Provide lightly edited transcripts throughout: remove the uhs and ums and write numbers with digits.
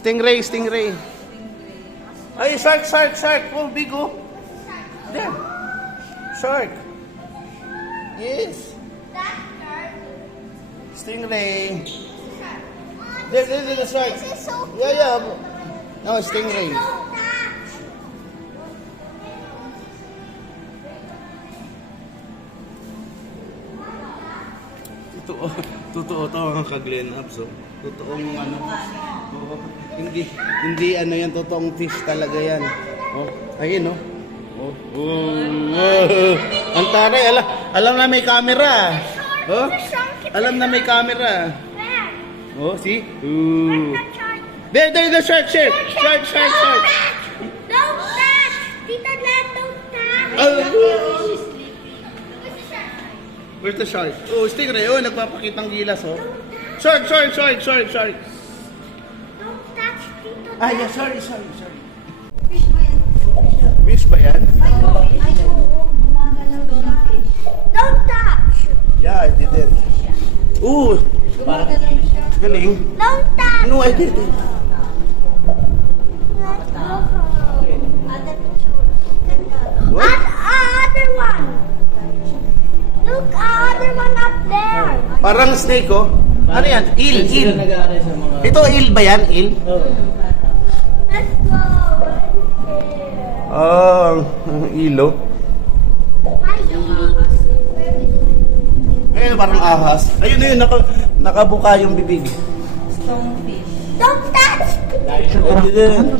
Stingray, stingray. Ay, shark, shark, shark. Oh, big oh. There. Shark. Yes. Stingray. There, the shark. Yeah. No, stingray. Totoo to ang ka-Glen Ups, oh. Totoong ano. Oh, hindi ano yan, totoong fish talaga yan. Oh, ayun oh. Ang taray, alam na may camera. Oh, alam na may camera. Oh, see? There, the shark. Don't touch! Tita Nat, don't touch! Where's the shark? Oh, stingray. Oh, nagpapakitang gilas, oh. Shark. Don't touch, Tita Nat. Ah, yeah, sorry. Fish ba yan? Don't touch! Yeah, I did it. Ooh, galing. Don't touch! No, I did it. What? Other one! Look, other one up there! Parang snake, oh. Ano yan? Eel. Ito, eel ba yan? Eel? Let's go! Oh, ilo. Ayun, parang ahas. Ayun, nakabuka yung bibig. Don't touch! の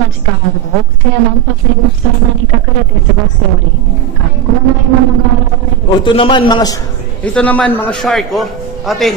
時間を北西南波線の下穴に隠れて過ごしており、格好の獲物が現れる。Oh, ito naman mga shark, oh. Ate,